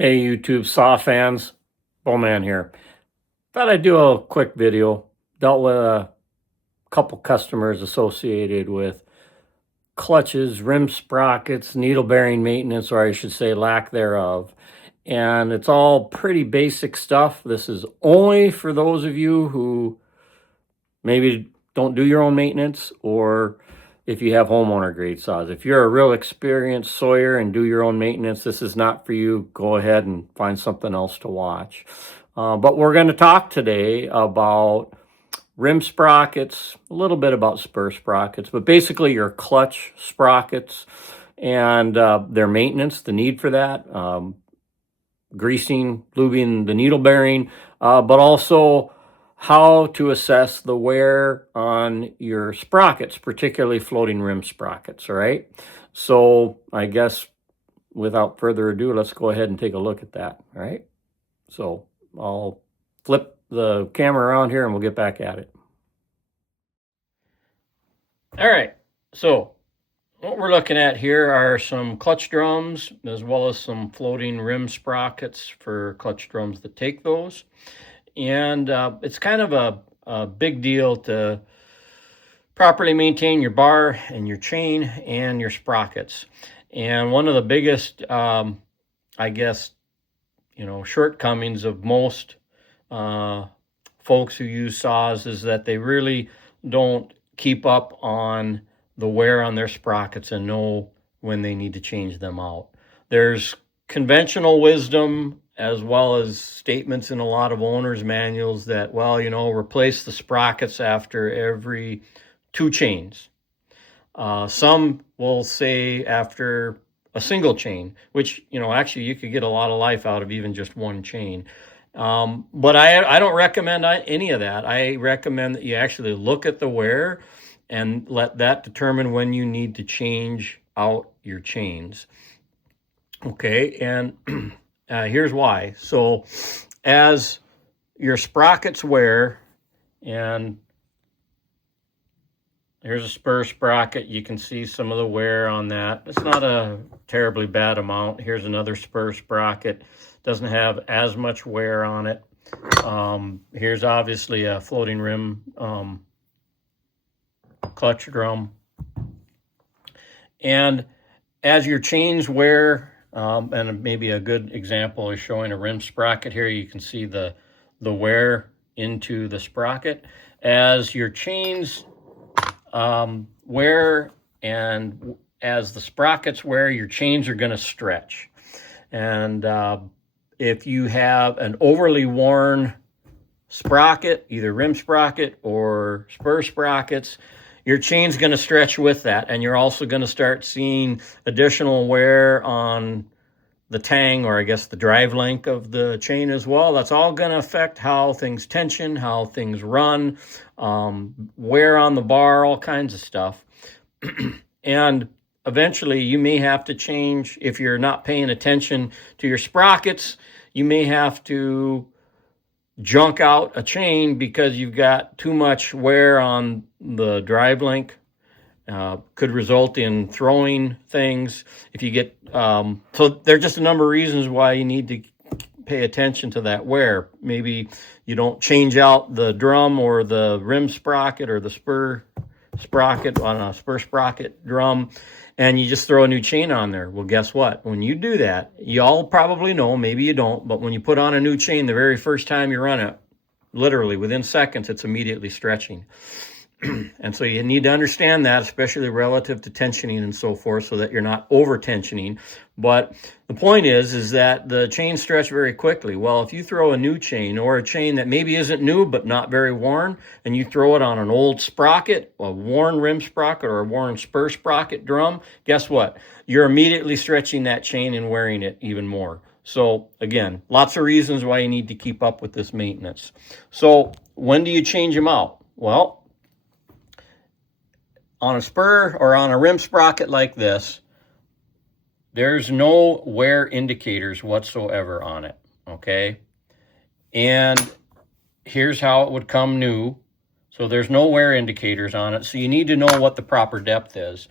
Hey YouTube Saw fans, Bowman here. Thought I'd do a quick video. Dealt with a couple customers associated with clutches, rim sprockets, needle bearing maintenance, or I should say lack thereof. And it's all pretty basic stuff. This is only for those of you who maybe don't do your own maintenance, or if you have homeowner grade saws. If you're a real experienced sawyer and do your own maintenance, this is not for you. Go ahead and find something else to watch. But we're going to talk today about rim sprockets, a little bit about spur sprockets, but basically your clutch sprockets and their maintenance, the need for that, greasing, lubing the needle bearing, but also how to assess the wear on your sprockets, particularly floating rim sprockets, all right? So I guess without further ado, let's go ahead and take a look at that, all right? So I'll flip the camera around here and we'll get back at it. All right, so what we're looking at here are some clutch drums as well as some floating rim sprockets for clutch drums that take those. And it's kind of a big deal to properly maintain your bar and your chain and your sprockets. And one of the biggest, I guess, shortcomings of most folks who use saws is that they really don't keep up on the wear on their sprockets and know when they need to change them out. There's conventional wisdom as well as statements in a lot of owners' manuals that, well, replace the sprockets after every 2 chains. Some will say after a single chain, which, actually you could get a lot of life out of even just 1 chain. But I don't recommend any of that. I recommend that you actually look at the wear and let that determine when you need to change out your chains. Okay, and here's why. So as your sprockets wear, and here's a spur sprocket, you can see some of the wear on that. It's not a terribly bad amount. Here's another spur sprocket, doesn't have as much wear on it. Here's obviously a floating rim clutch drum. And as your chains wear, and maybe a good example is showing a rim sprocket here. You can see the wear into the sprocket. As your chains wear and as the sprockets wear, your chains are going to stretch. And if you have an overly worn sprocket, either rim sprocket or spur sprockets, your chain's going to stretch with that, and you're also going to start seeing additional wear on the tang, or I guess the drive link of the chain as well. That's all going to affect how things tension, how things run, wear on the bar, all kinds of stuff. And eventually you may have to change, if you're not paying attention to your sprockets, you may have to junk out a chain because you've got too much wear on the drive link. Could result in throwing things. If you get, so there are just a number of reasons why you need to pay attention to that wear. Maybe you don't change out the drum or the rim sprocket or the spur sprocket on a spur sprocket drum, and you just throw a new chain on there. Well, guess what? When you do that, you all probably know, maybe you don't, but when you put on a new chain the very first time you run it, literally within seconds, it's immediately stretching. And so you need to understand that, especially relative to tensioning and so forth, so that you're not over tensioning. But the point is that the chains stretch very quickly. Well, if you throw a new chain, or a chain that maybe isn't new but not very worn, and you throw it on an old sprocket, a worn rim sprocket or a worn spur sprocket drum, guess what? You're immediately stretching that chain and wearing it even more. So again, lots of reasons why you need to keep up with this maintenance. So when do you change them out? Well, on a spur or on a rim sprocket like this, there's no wear indicators whatsoever on it, okay? And here's how it would come new. So there's no wear indicators on it, so you need to know what the proper depth is.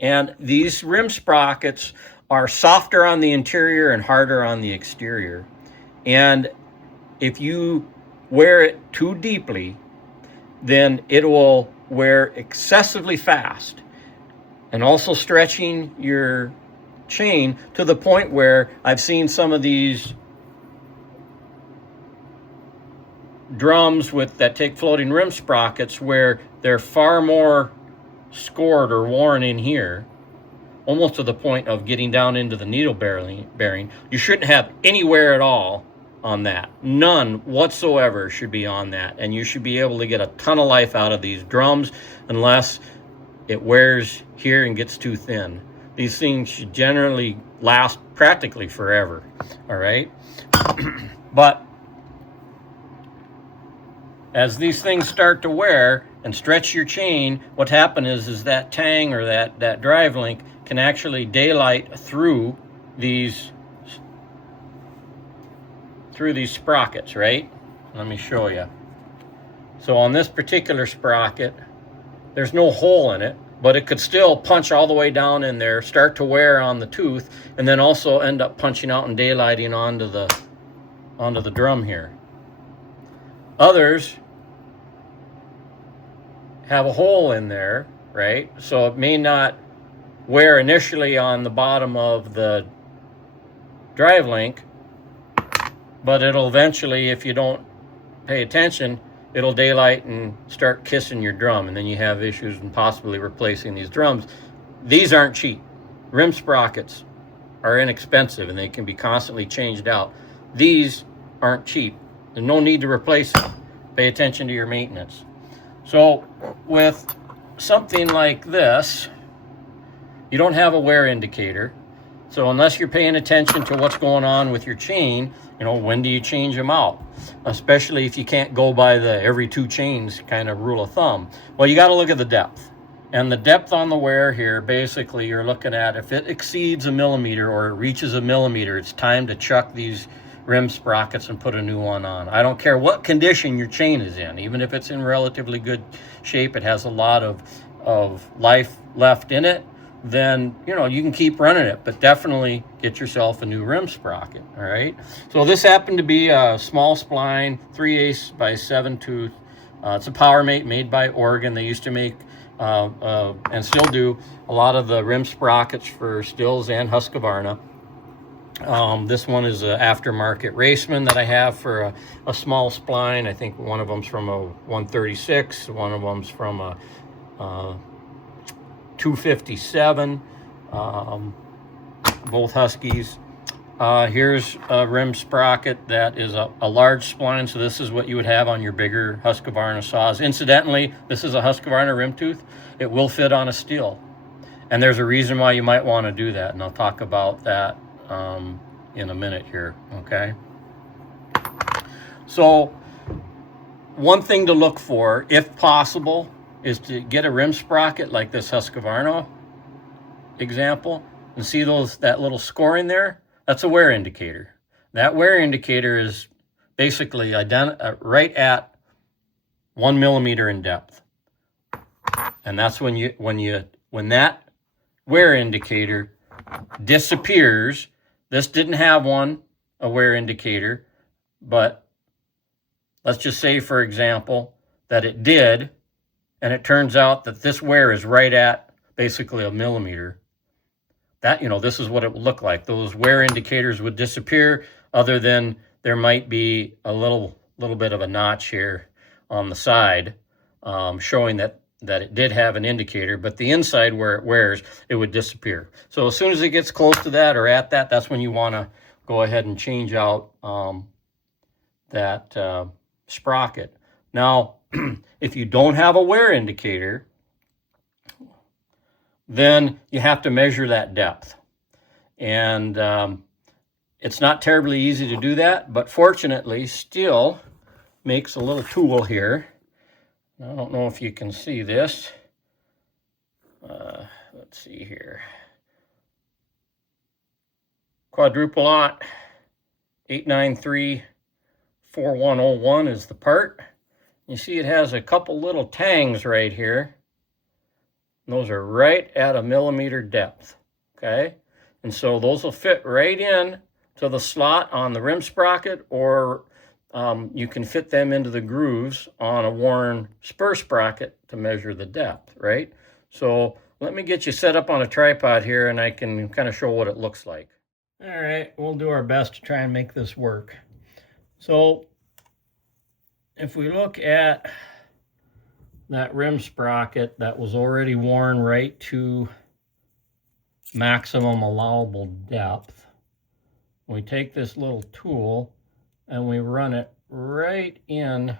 And these rim sprockets are softer on the interior and harder on the exterior. And if you wear it too deeply, then it will wear excessively fast, and also stretching your chain to the point where I've seen some of these drums that take floating rim sprockets where they're far more scored or worn in here, almost to the point of getting down into the needle bearing. You shouldn't have any wear at all on that. None whatsoever should be on that, and you should be able to get a ton of life out of these drums unless it wears here and gets too thin. These things should generally last practically forever, all right? But as these things start to wear and stretch your chain, what happens is that tang or that drive link can actually daylight through these sprockets, right? Let me show you. So on this particular sprocket, there's no hole in it, but it could still punch all the way down in there, start to wear on the tooth, and then also end up punching out and daylighting onto the drum here. Others have a hole in there, right? So it may not wear initially on the bottom of the drive link, but it'll eventually, if you don't pay attention, it'll daylight and start kissing your drum, and then you have issues in possibly replacing these drums. These aren't cheap. Rim sprockets are inexpensive and they can be constantly changed out. These aren't cheap. There's no need to replace them. Pay attention to your maintenance. So with something like this, you don't have a wear indicator. So unless you're paying attention to what's going on with your chain, when do you change them out? Especially if you can't go by the every 2 chains kind of rule of thumb. Well, you got to look at the depth. And the depth on the wear here, basically you're looking at if it exceeds 1 millimeter or it reaches 1 millimeter, it's time to chuck these rim sprockets and put a new one on. I don't care what condition your chain is in. Even if it's in relatively good shape, it has a lot of life left in it, then you can keep running it, but definitely get yourself a new rim sprocket. All right, so this happened to be a small spline 3/8 by 7 tooth. It's a Power Mate made by Oregon. They used to make and still do a lot of the rim sprockets for Stills and Husqvarna. This one is an aftermarket Raceman that I have for a small spline. I think one of them's from a 136, one of them's from a 257, both Huskies. Here's a rim sprocket that is a large spline, so this is what you would have on your bigger Husqvarna saws. Incidentally, this is a Husqvarna rim tooth. It will fit on a Stihl, and there's a reason why you might want to do that, and I'll talk about that in a minute here, okay? So one thing to look for, if possible, is to get a rim sprocket like this Husqvarna example, and see that little scoring there? That's a wear indicator. That wear indicator is basically right at 1 millimeter in depth, and that's when that wear indicator disappears. This didn't have a wear indicator, but let's just say, for example, that it did, and it turns out that this wear is right at basically 1 millimeter. That, this is what it would look like. Those wear indicators would disappear, other than there might be a little bit of a notch here on the side, showing that it did have an indicator, but the inside where it wears, it would disappear. So as soon as it gets close to that or at that, that's when you want to go ahead and change out that sprocket. Now, if you don't have a wear indicator, then you have to measure that depth. And it's not terribly easy to do that, but fortunately, Stihl makes a little tool here. I don't know if you can see this. Let's see here. Quadruple aught 893-4101 is the part. You see it has a couple little tangs right here. Those are right at 1 millimeter depth, okay? And so those will fit right in to the slot on the rim sprocket, or you can fit them into the grooves on a worn spur sprocket to measure the depth, right? So let me get you set up on a tripod here and I can kind of show what it looks like. All right, we'll do our best to try and make this work. So if we look at that rim sprocket that was already worn right to maximum allowable depth, we take this little tool and we run it right in.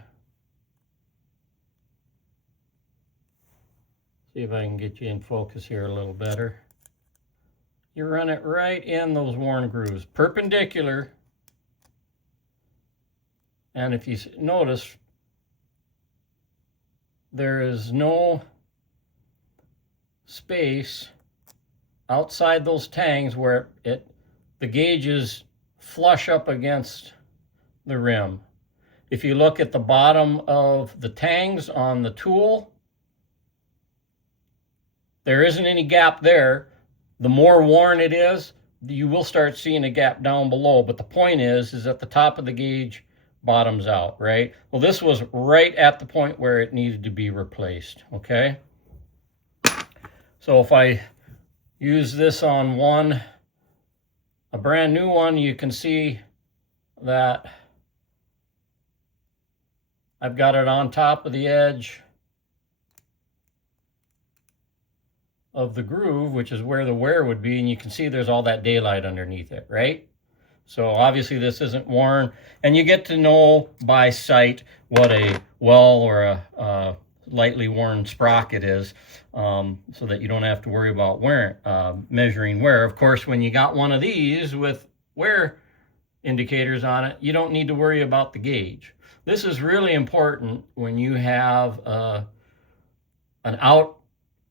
See if I can get you in focus here a little better. You run it right in those worn grooves, perpendicular. And if you notice, there is no space outside those tangs where the gauges flush up against the rim. If you look at the bottom of the tangs on the tool, there isn't any gap there. The more worn it is, you will start seeing a gap down below, but the point is at the top of the gauge bottoms out, right? Well, this was right at the point where it needed to be replaced, okay? So if I use this on a brand new one, you can see that I've got it on top of the edge of the groove, which is where the wear would be, and you can see there's all that daylight underneath it, right? So obviously this isn't worn, and you get to know by sight what a well or a lightly worn sprocket is, so that you don't have to worry about measuring wear. Of course, when you got one of these with wear indicators on it, you don't need to worry about the gauge. This is really important when you have an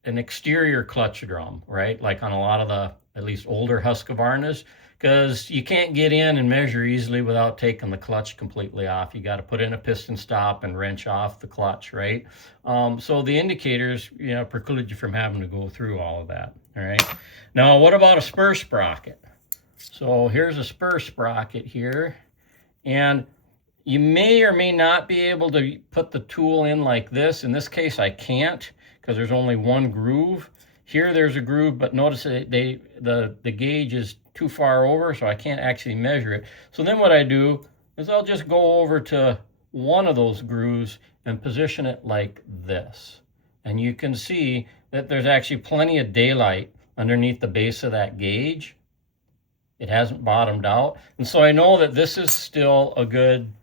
exterior clutch drum, right? Like on a lot of the, at least older Husqvarnas, because you can't get in and measure easily without taking the clutch completely off. You got to put in a piston stop and wrench off the clutch, right? So the indicators, preclude you from having to go through all of that, all right? Now, what about a spur sprocket? So here's a spur sprocket here, and you may or may not be able to put the tool in like this. In this case, I can't, because there's only one groove. Here there's a groove, but notice that the gauge is too far over, so I can't actually measure it. So then what I do is I'll just go over to one of those grooves and position it like this. And you can see that there's actually plenty of daylight underneath the base of that gauge. It hasn't bottomed out. And so I know that this is still a good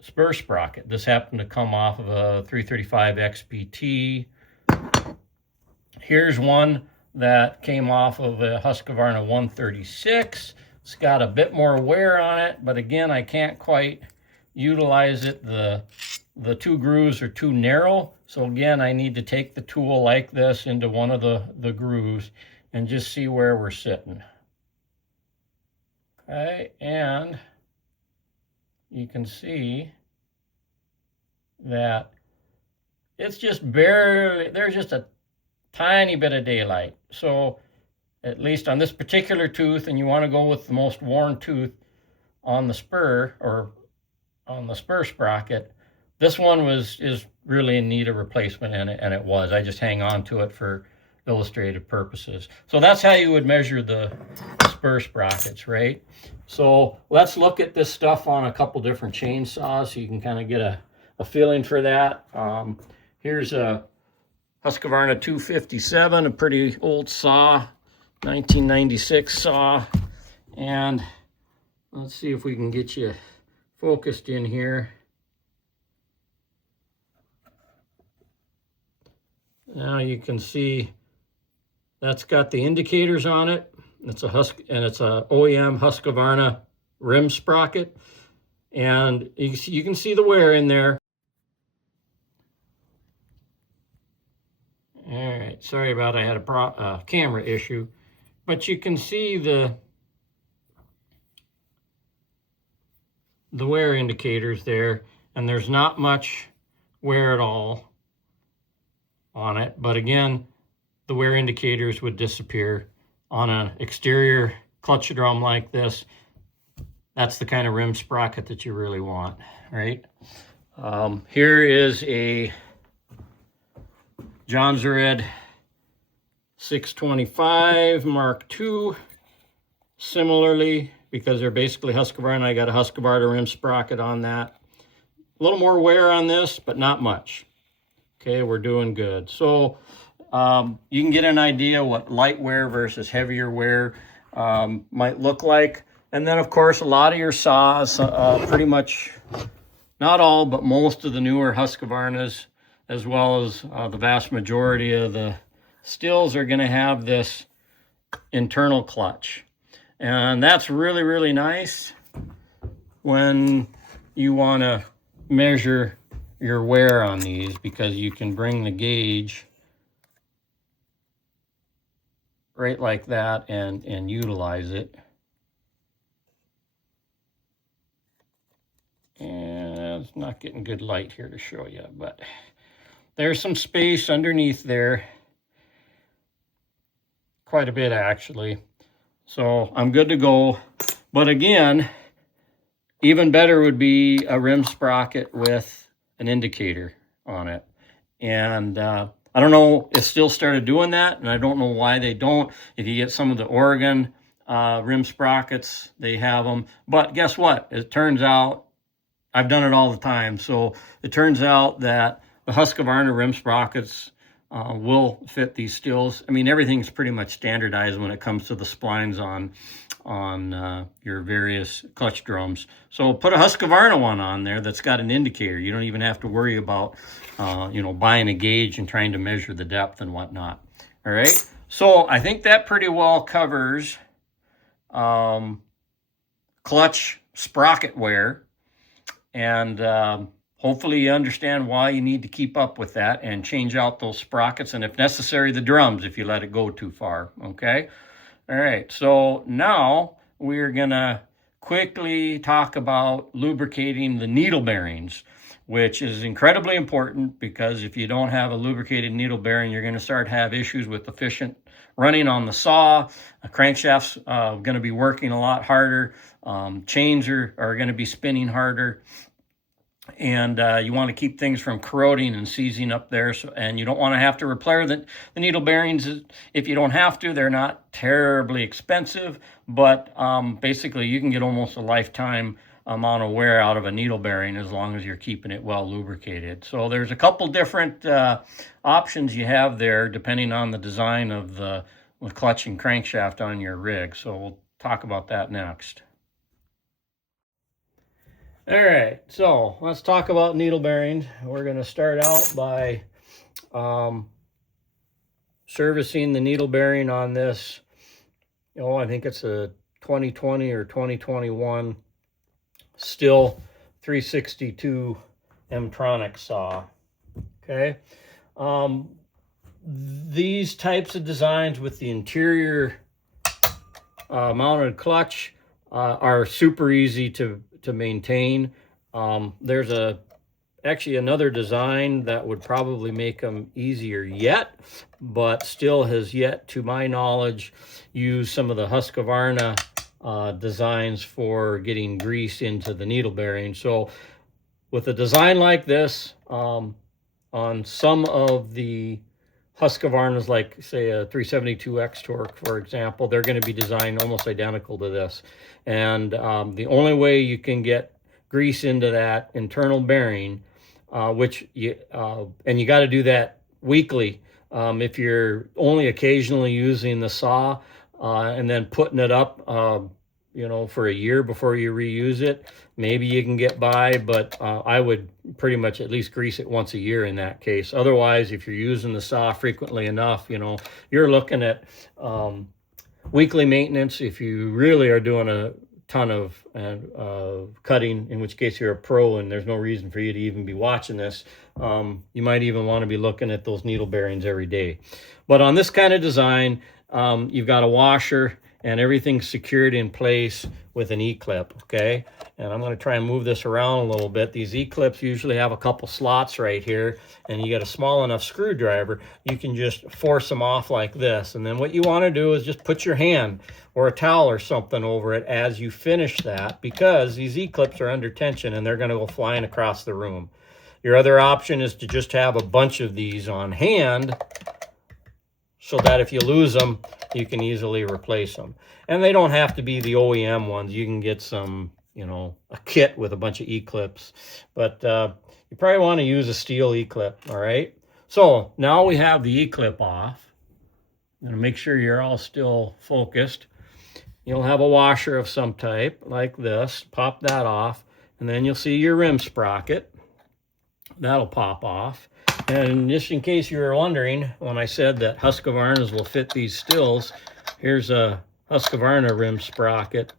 spur sprocket. This happened to come off of a 335 XPT. Here's one that came off of a Husqvarna 136. It's got a bit more wear on it, but again, I can't quite utilize it. The two grooves are too narrow. So again, I need to take the tool like this into one of the grooves and just see where we're sitting. Okay, and you can see that it's just barely, there's just a tiny bit of daylight. So at least on this particular tooth, and you want to go with the most worn tooth on the spur or on the spur sprocket, this one is really in need of replacement, and it was. I just hang on to it for illustrative purposes. So that's how you would measure the spur sprockets, right? So let's look at this stuff on a couple different chainsaws so you can kind of get a feeling for that. Here's a Husqvarna 257, a pretty old saw, 1996 saw. And let's see if we can get you focused in here. Now you can see that's got the indicators on it. It's a OEM Husqvarna rim sprocket, and you can see the wear in there. All right, sorry about I had a camera issue, but you can see the wear indicators there, and there's not much wear at all on it. But again, the wear indicators would disappear. On an exterior clutch drum like this, that's the kind of rim sprocket that you really want, right? Here is a John Zared 625 Mark II. Similarly, because they're basically Husqvarna, I got a Husqvarna rim sprocket on that. A little more wear on this, but not much. Okay, we're doing good. So you can get an idea what light wear versus heavier wear might look like. And then, of course, a lot of your saws, pretty much, not all, but most of the newer Husqvarnas, as well as the vast majority of the Stills, are going to have this internal clutch. And that's really, really nice when you want to measure your wear on these, because you can bring the gauge right like that and utilize it. And it's not getting good light here to show you, but there's some space underneath there. Quite a bit, actually. So I'm good to go. But again, even better would be a rim sprocket with an indicator on it. And I don't know if Stihl started doing that, and I don't know why they don't. If you get some of the Oregon rim sprockets, they have them. But guess what? It turns out, I've done it all the time, so it turns out that the Husqvarna rim sprockets will fit these Stihls. I mean, everything's pretty much standardized when it comes to the splines on your various clutch drums. So put a Husqvarna one on there that's got an indicator. You don't even have to worry about, buying a gauge and trying to measure the depth and whatnot. All right. So I think that pretty well covers clutch sprocket wear. And hopefully you understand why you need to keep up with that and change out those sprockets, and if necessary, the drums if you let it go too far, okay? All right, so now we're gonna quickly talk about lubricating the needle bearings, which is incredibly important, because if you don't have a lubricated needle bearing, you're gonna start to have issues with efficient running on the saw. A crankshaft's gonna be working a lot harder. Chains are gonna be spinning harder. And you want to keep things from corroding and seizing up there. So, and you don't want to have to repair the needle bearings if you don't have to. They're not terribly expensive, but basically you can get almost a lifetime amount of wear out of a needle bearing as long as you're keeping it well lubricated. So there's a couple different options you have there depending on the design of the clutch and crankshaft on your rig. So we'll talk about that next. All right, so let's talk about needle bearings. We're going to start out by servicing the needle bearing on this. I think it's a 2020 or 2021 Stihl 362 M-tronic saw. Okay, these types of designs with the interior mounted clutch are super easy to maintain. There's actually another design that would probably make them easier yet, but Stihl has yet, to my knowledge, used some of the Husqvarna designs for getting grease into the needle bearing. So with a design like this, on some of the Husqvarnas, like say a 372X torque, for example, they're going to be designed almost identical to this. And the only way you can get grease into that internal bearing, and you got to do that weekly. If you're only occasionally using the saw and then putting it up, for a year before you reuse it, maybe you can get by, but I would pretty much at least grease it once a year in that case. Otherwise, if you're using the saw frequently enough, you're looking at weekly maintenance. If you really are doing a ton of cutting, in which case you're a pro and there's no reason for you to even be watching this, you might even want to be looking at those needle bearings every day. But on this kind of design, you've got a washer and everything's secured in place with an E-clip, okay? And I'm going to try and move this around a little bit. These E-clips usually have a couple slots right here, and you get a small enough screwdriver, you can just force them off like this. And then what you want to do is just put your hand or a towel or something over it as you finish that, because these E-clips are under tension and they're going to go flying across the room. Your other option is to just have a bunch of these on hand, so that if you lose them, you can easily replace them. And they don't have to be the OEM ones. You can get some, you know, a kit with a bunch of E-clips. But you probably want to use a steel E-clip, all right? So now we have the E-clip off. I'm going to make sure you're all still focused. You'll have a washer of some type, like this. Pop that off, and then you'll see your rim sprocket. That'll pop off. And just in case you were wondering, when I said that Husqvarnas will fit these stills, here's a Husqvarna rim sprocket.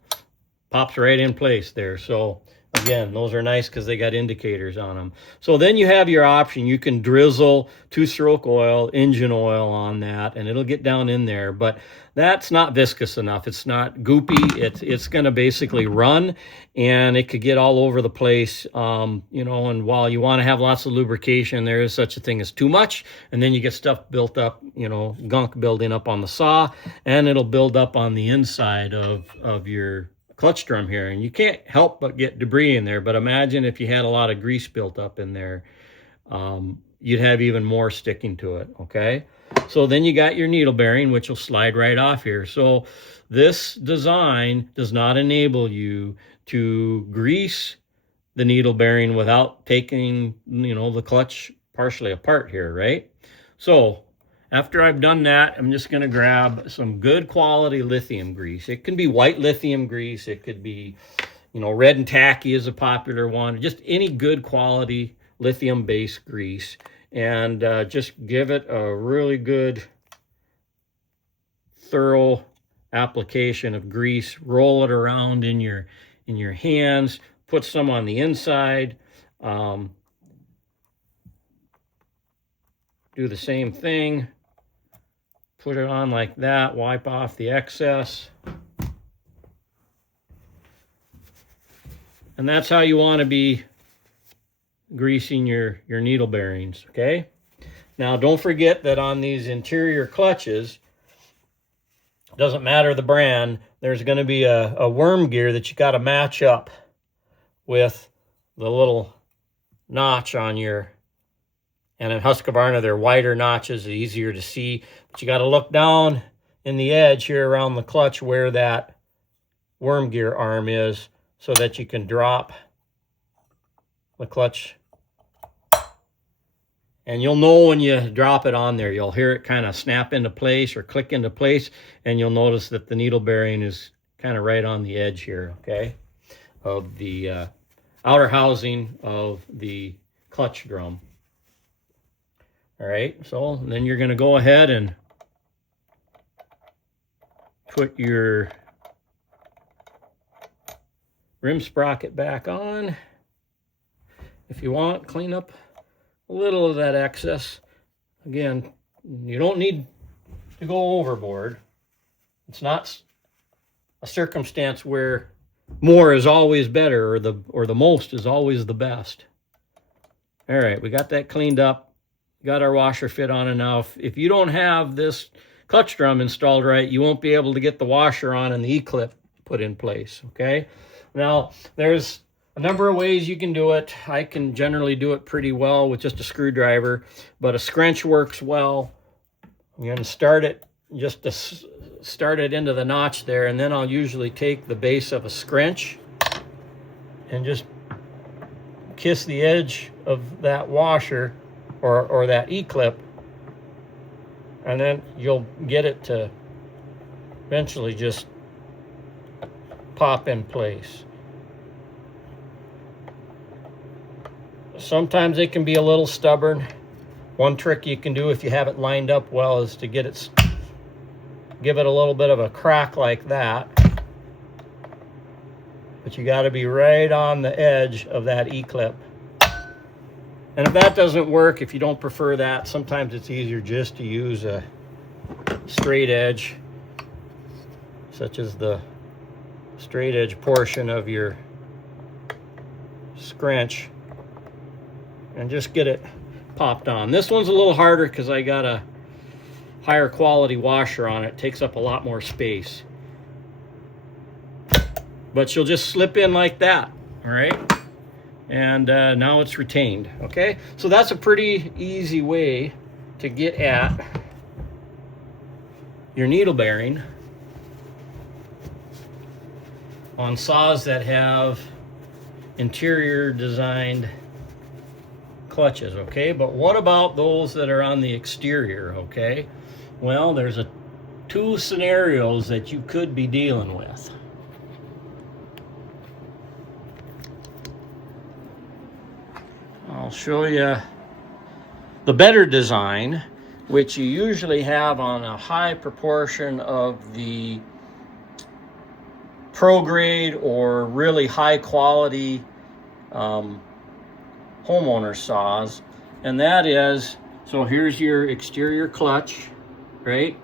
Pops right in place there. So again, those are nice because they got indicators on them. So then you have your option. You can drizzle 2-stroke oil, engine oil on that, and it'll get down in there. But that's not viscous enough. It's not goopy. It's going to basically run, and it could get all over the place. You know, and while you want to have lots of lubrication, there is such a thing as too much, and then you get stuff built up, you know, gunk building up on the saw, and it'll build up on the inside of your clutch drum here, and you can't help but get debris in there. But imagine if you had a lot of grease built up in there, you'd have even more sticking to it, okay? So then you got your needle bearing, which will slide right off here. So this design does not enable you to grease the needle bearing without taking, you know, the clutch partially apart here, right? So after I've done that, I'm just going to grab some good quality lithium grease. It can be white lithium grease. It could be, you know, red and tacky is a popular one. Just any good quality lithium-based grease. And just give it a really good, thorough application of grease. Roll it around in your hands. Put some on the inside. Do the same thing. Put it on like that. Wipe off the excess. And that's how you want to be greasing your needle bearings, okay? Now, don't forget that on these interior clutches, doesn't matter the brand, there's going to be a worm gear that you got to match up with the little notch on your, and in Husqvarna, they're wider notches, easier to see, but you got to look down in the edge here around the clutch where that worm gear arm is, so that you can drop the clutch. And you'll know when you drop it on there. You'll hear it kind of snap into place or click into place, and you'll notice that the needle bearing is kind of right on the edge here, okay, of the outer housing of the clutch drum. All right, so then you're going to go ahead and put your rim sprocket back on. If you want, clean up a little of that excess. Again, you don't need to go overboard. It's not a circumstance where more is always better, or the most is always the best. All right, we got that cleaned up. Got our washer fit on enough. If you don't have this clutch drum installed right, you won't be able to get the washer on and the E-clip put in place, okay? Now, there's a number of ways you can do it. I can generally do it pretty well with just a screwdriver, but a scrunch works well. I'm going to start it just to start it into the notch there, and then I'll usually take the base of a scrunch and just kiss the edge of that washer or that E-clip, and then you'll get it to eventually just pop in place. Sometimes they can be a little stubborn. One trick you can do if you have it lined up well is to give it a little bit of a crack like that. But you got to be right on the edge of that E-clip. And if that doesn't work, if you don't prefer that, sometimes it's easier just to use a straight edge such as the straight edge portion of your scrunch, and just get it popped on. This one's a little harder because I got a higher quality washer on it. It takes up a lot more space. But she'll just slip in like that, all right? And now it's retained, okay? So that's a pretty easy way to get at your needle bearing on saws that have interior designed clutches, okay? But what about those that are on the exterior, okay? Well, there's two scenarios that you could be dealing with. I'll show you the better design, which you usually have on a high proportion of the pro grade or really high quality homeowner saws. And that is, so here's your exterior clutch, right?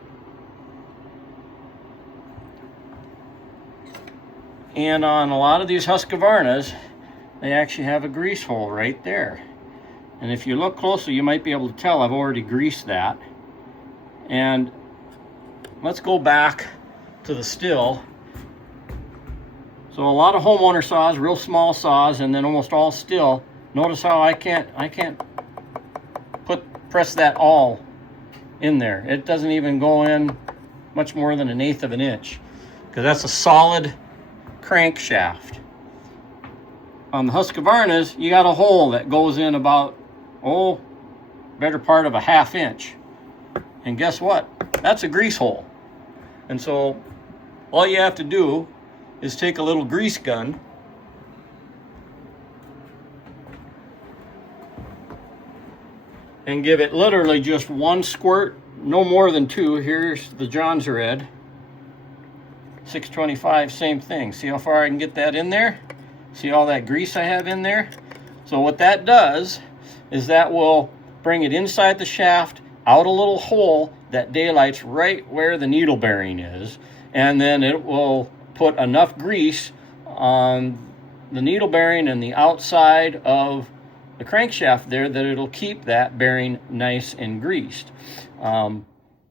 And on a lot of these Husqvarnas, they actually have a grease hole right there. And if you look closely, you might be able to tell I've already greased that. And let's go back to the still. So a lot of homeowner saws, real small saws, and then almost all still. Notice how I can't press that all in there. It doesn't even go in much more than 1/8 of an inch, because that's a solid crankshaft. On the Husqvarnas, you got a hole that goes in about, better part of a 1/2 inch. And guess what? That's a grease hole. And so all you have to do is take a little grease gun and give it literally just one squirt, no more than two. Here's the John's Red 625, same thing. See how far I can get that in there? See all that grease I have in there? So what that does is that will bring it inside the shaft, out a little hole that daylights right where the needle bearing is, and then it will put enough grease on the needle bearing and the outside of the crankshaft there that it'll keep that bearing nice and greased.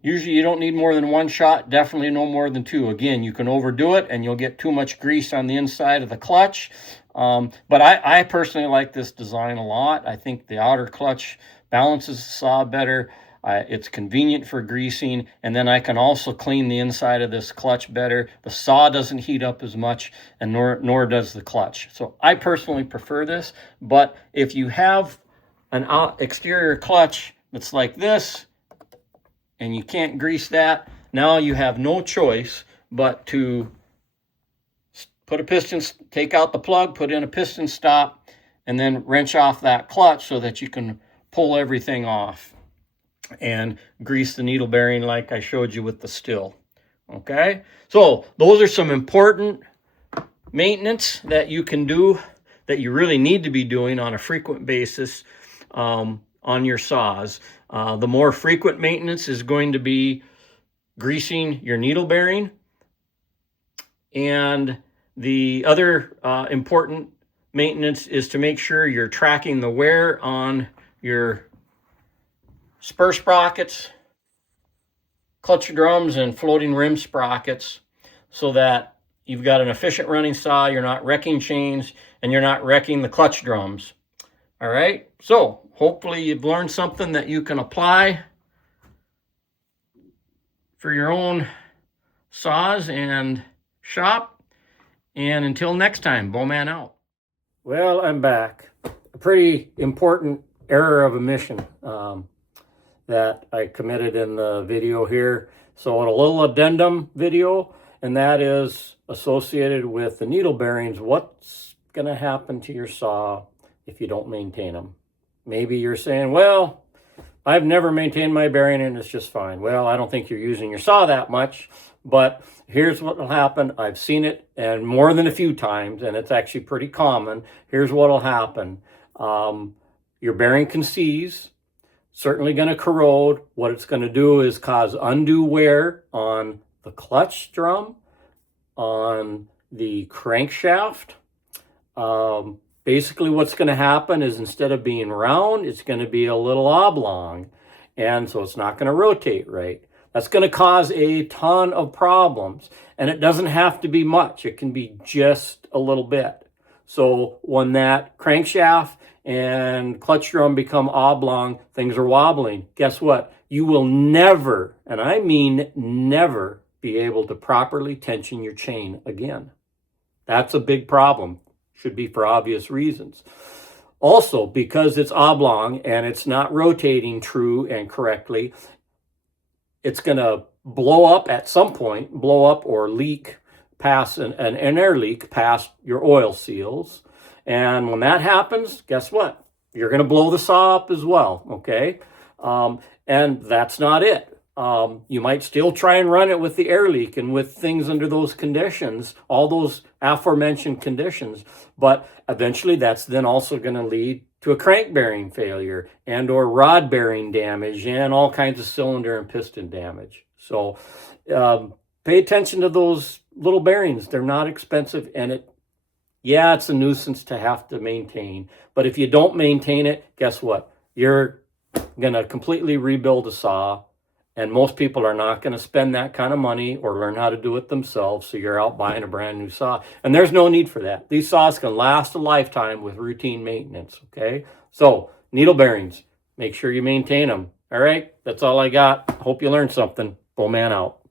Usually you don't need more than one shot, definitely no more than two. Again, you can overdo it and you'll get too much grease on the inside of the clutch. But I personally like this design a lot. I think the outer clutch balances the saw better. It's convenient for greasing, and then I can also clean the inside of this clutch better. The saw doesn't heat up as much, and nor does the clutch. So I personally prefer this, but if you have an exterior clutch that's like this, and you can't grease that, now you have no choice but to put a piston, take out the plug, put in a piston stop, and then wrench off that clutch so that you can pull everything off and grease the needle bearing like I showed you with the still. Okay, so those are some important maintenance that you can do, that you really need to be doing on a frequent basis on your saws. The more frequent maintenance is going to be greasing your needle bearing, and the other important maintenance is to make sure you're tracking the wear on your spur sprockets, clutch drums, and floating rim sprockets, so that you've got an efficient running saw, you're not wrecking chains, and you're not wrecking the clutch drums. All right, so hopefully you've learned something that you can apply for your own saws and shop. And until next time, Bowman out. Well, I'm back. A pretty important error of omission that I committed in the video here. So a little addendum video, and that is associated with the needle bearings. What's going to happen to your saw if you don't maintain them? Maybe you're saying, well, I've never maintained my bearing and it's just fine. Well, I don't think you're using your saw that much, but here's what will happen. I've seen it, and more than a few times, and it's actually pretty common. Here's what will happen. Your bearing can seize, certainly going to corrode. What it's going to do is cause undue wear on the clutch drum, on the crankshaft. Basically what's going to happen is instead of being round, it's going to be a little oblong. And so it's not going to rotate right. That's going to cause a ton of problems. And it doesn't have to be much. It can be just a little bit. So when that crankshaft and clutch drum become oblong, things are wobbling. Guess what? You will never, and I mean never, be able to properly tension your chain again. That's a big problem. Should be for obvious reasons. Also, because it's oblong and it's not rotating true and correctly, it's going to blow up at some point, blow up or leak past an air leak past your oil seals. And when that happens, guess what? You're going to blow the saw up as well, okay? And that's not it. You might still try and run it with the air leak and with things under those conditions, all those aforementioned conditions, but eventually that's then also going to lead to a crank bearing failure and or rod bearing damage and all kinds of cylinder and piston damage. So pay attention to those little bearings. They're not expensive, and it's a nuisance to have to maintain. But if you don't maintain it, guess what? You're going to completely rebuild a saw. And most people are not going to spend that kind of money or learn how to do it themselves. So you're out buying a brand new saw. And there's no need for that. These saws can last a lifetime with routine maintenance. Okay. So needle bearings, make sure you maintain them. All right. That's all I got. Hope you learned something. Bowman out.